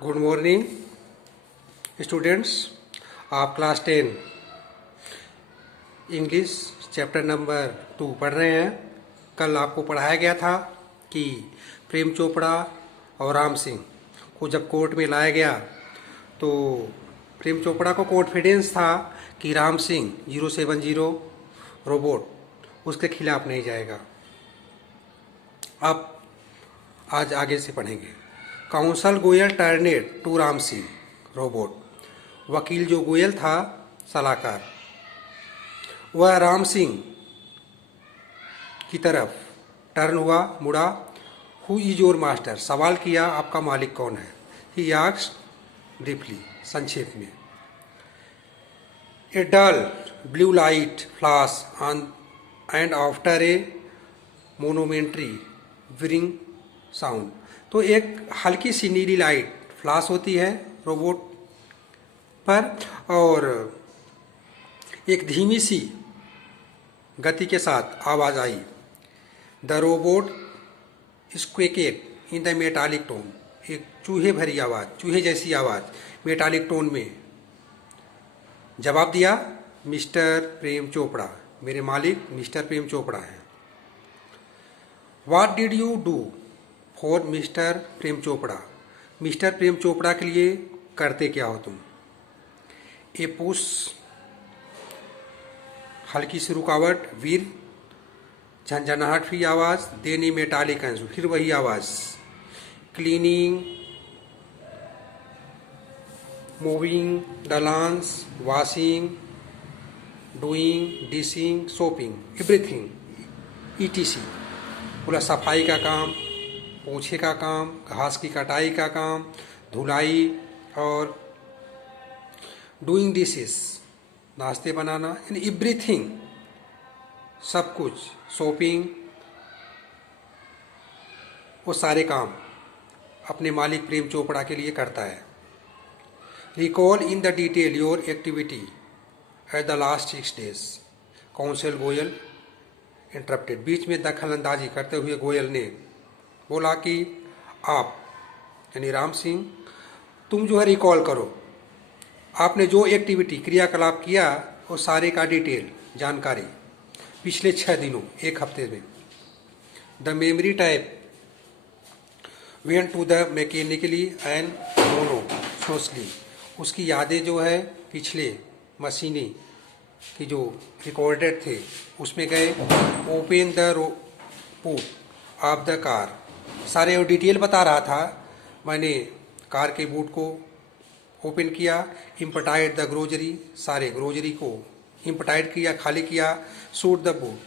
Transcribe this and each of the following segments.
Good morning students. आप class 10 English chapter number 2 पढ़ रहे हैं। कल आपको पढ़ाया गया था कि प्रेम चोपड़ा और राम सिंह को जब कोर्ट में लाया गया तो प्रेम चोपड़ा को कॉन्फिडेंस था कि राम सिंह 070 रोबोट उसके खिलाफ नहीं जाएगा। अब आज आगे से पढ़ेंगे। Counsel Goyal turned to Ram Singh robot. वकील जो गोयल था सलाहकार, वह राम सिंह की तरफ टर्न हुआ, मुड़ा। Who is your master? सवाल किया, आपका मालिक कौन है? ही आस्क्ड ब्रीफली, संक्षेप में। A dull blue light flash on and after a momentary whirring sound. तो एक हल्की सी नीली लाइट फ्लैश होती है रोबोट पर और एक धीमी सी गति के साथ आवाज आई। The robot squeaked in the metallic tone. एक चूहे भरी आवाज, चूहे जैसी आवाज मेटालिक टोन में जवाब दिया, मिस्टर प्रेम चोपड़ा, मेरे मालिक मिस्टर प्रेम चोपड़ा हैं। What did you do for mister Prem Chopra? Mister Prem Chopra के लिए करते क्या हो तुम? ए पुश, हल्की सी रुकावट, वीर, झंझनाहट हुई आवाज, देनी मेटालिक आंसू, फिर वही आवाज, cleaning, moving, the lance, washing, doing, dishing, shopping, everything, etc. बोला सफाई का काम, पोछे का काम, घास की कटाई का काम, धुलाई और डूइंग डिशेस, नाश्ते बनाना, यानी एवरीथिंग, सब कुछ, शॉपिंग, वो सारे काम अपने मालिक प्रेम चोपड़ा के लिए करता है। Recall in the detail your activity at the last 6 days। Council Goyal interrupted, बीच में दखल अंदाजी करते हुए गोयल ने बोला कि आप यानी राम सिंह, तुम जो है रिकॉल करो, आपने जो एक्टिविटी क्रियाकलाप किया वो सारे का डिटेल जानकारी पिछले 6 दिनों, 1 हफ्ते में। The memory type went to the mechanically and mono socially. उसकी यादें जो है पिछले मशीनी की जो रिकॉर्डेड थे उसमें गए। Open the boot of the car, सारे वो डिटेल बता रहा था। मैंने कार के बूट को ओपन किया। इम्पटाइड द ग्रोजरी, सारे ग्रोजरी को इम्पटाइड किया, खाली किया। शूट द बूट,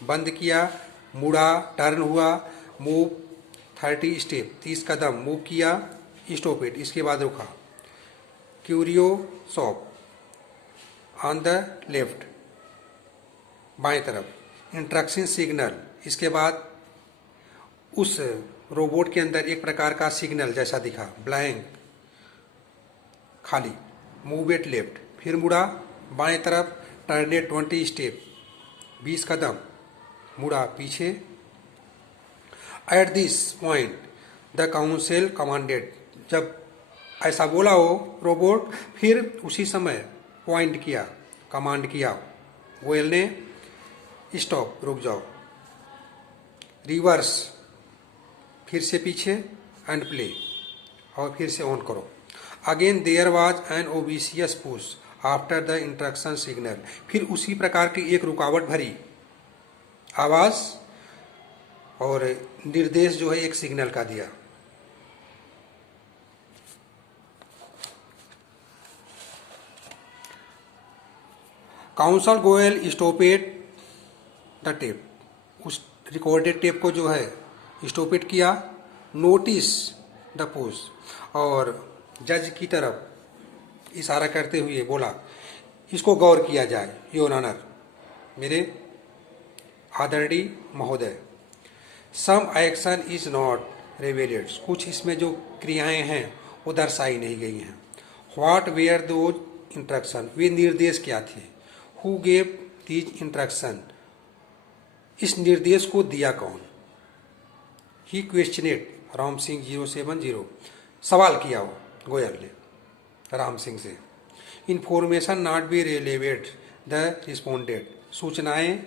बंद किया। मुड़ा, टर्न हुआ। मूव 30 स्टेप, 30 कदम मूव किया। स्टॉप इट, इसके बाद रुका। Curio shop on the left, बाएं तरफ। इंस्ट्रक्शन सिग्नल, इसके बाद उस रोबोट के अंदर एक प्रकार का सिग्नल जैसा दिखा, ब्लैंक, खाली। मूव इट लेफ्ट, फिर मुड़ा बाएं तरफ। टर्नेट 20 स्टेप, 20 कदम मुड़ा पीछे। At this point the council commanded, जब ऐसा बोला हो रोबोट, फिर उसी समय पॉइंट किया, कमांड किया गोयल ने, स्टॉप, रुक जाओ। रिवर्स, फिर से पीछे, एंड प्ले, और फिर से ऑन करो। Again there was an obvious push after the instruction signal. फिर उसी प्रकार की एक रुकावट भरी आवाज और निर्देश जो है एक सिग्नल का दिया। Counsel Goyal stopped the tape, उस रिकॉर्डेड टेप को जो है स्टॉपेड किया। नोटिस द पुश, और जज की तरफ इशारा करते हुए बोला, इसको गौर किया जाए योर ऑनर, मेरे आदरणीय महोदय। Some action is not revealed, कुछ इसमें जो क्रियाएं हैं वो दर्शाई नहीं गई हैं। व्हाट वेयर दोज इंस्ट्रक्शन, वे निर्देश क्या थे। हु गेव दीज इंस्ट्रक्शन, इस निर्देश को दिया कौन। ही क्वेश्चनेड राम सिंह 070, सवाल किया वो गोयल ने राम सिंह से। Information not be revealed the responded, सूचनाएं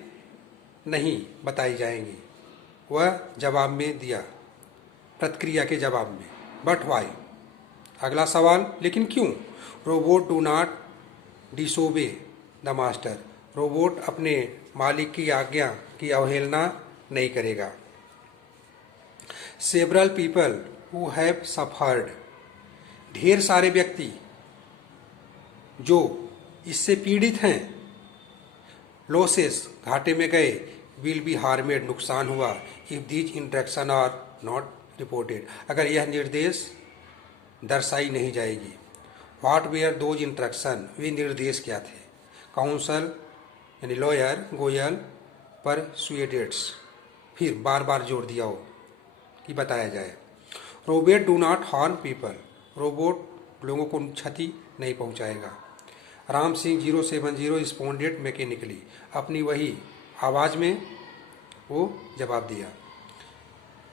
नहीं बताई जाएंगी, वह जवाब में दिया, प्रतिक्रिया के जवाब में। बट वाई, अगला सवाल, लेकिन क्यों? Robot do not disobey the master, robot अपने मालिक की आज्ञा की अवहेलना नहीं करेगा। Several people who have suffered, ढेर सारे व्यक्ति जो इससे पीड़ित हैं, लॉसेस, घाटे में गए, विल बी हार्मेड, नुकसान हुआ, if these interaction are not reported, अगर यह निर्देश दर्शाई नहीं जाएगी। व्हाट वेयर दोज इंट्रैक्शन, वे निर्देश क्या थे? काउंसल यानी लॉयर गोयल परसुएडेड्स, फिर बार बार जोर दिया हो कि बताया जाए। Robot do not harm people, robot लोगों को क्षति नहीं पहुंचाएगा। राम सिंह 070 रिस्पोंडेड मैकेनिकली, अपनी वही आवाज़ में वो जवाब दिया।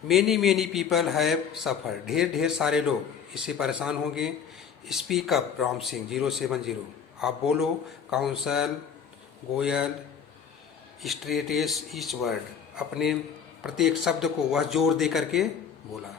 मेनी पीपल हैव सफर, ढेर सारे लोग इससे परेशान होंगे। स्पीक अप राम सिंह 070, आप बोलो। काउंसल गोयल स्ट्रेटेस ईच वर्ड, अपने प्रत्येक शब्द को वह जोर दे करके बोला।